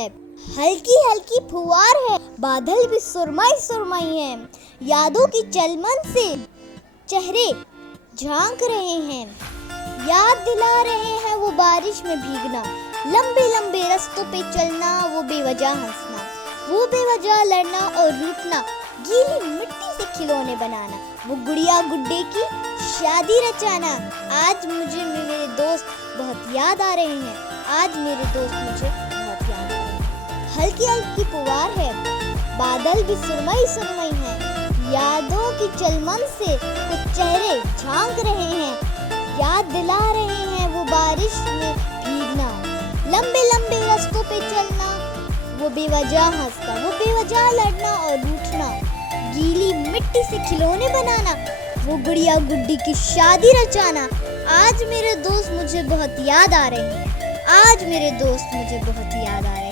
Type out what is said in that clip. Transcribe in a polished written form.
हल्की हल्की फुहार है, बादल भी सुरमई सुरमई है, यादों की चलमन से चेहरे झांक रहे हैं, याद दिला रहे हैं वो बारिश में भीगना, लंबे लंबे रास्तों पे चलना, वो बेवजह हंसना, वो बेवजह लड़ना और रूठना, गीली मिट्टी से खिलौने बनाना, वो गुड़िया गुड्डे की शादी रचाना। आज मुझे मेरे दोस्त बहुत याद आ रहे हैं, आज मेरे दोस्त मुझे बहुत याद आ रहे हैं। हल्की हल्की पुकार है, बादल भी सुरमई सुरमई है, यादों की चलमन से कुछ चेहरे झांक रहे हैं, याद दिला रहे हैं वो बारिश में भीगना, लंबे लंबे रास्तों पे चलना, वो बेवजह हंसना, वो बेवजह लड़ना और रूठना, गीली मिट्टी से खिलौने बनाना, वो गुड़िया गुड्डी की शादी रचाना। आज मेरे दोस्त मुझे बहुत याद आ रहे हैं, आज मेरे दोस्त मुझे बहुत याद आ रहे हैं।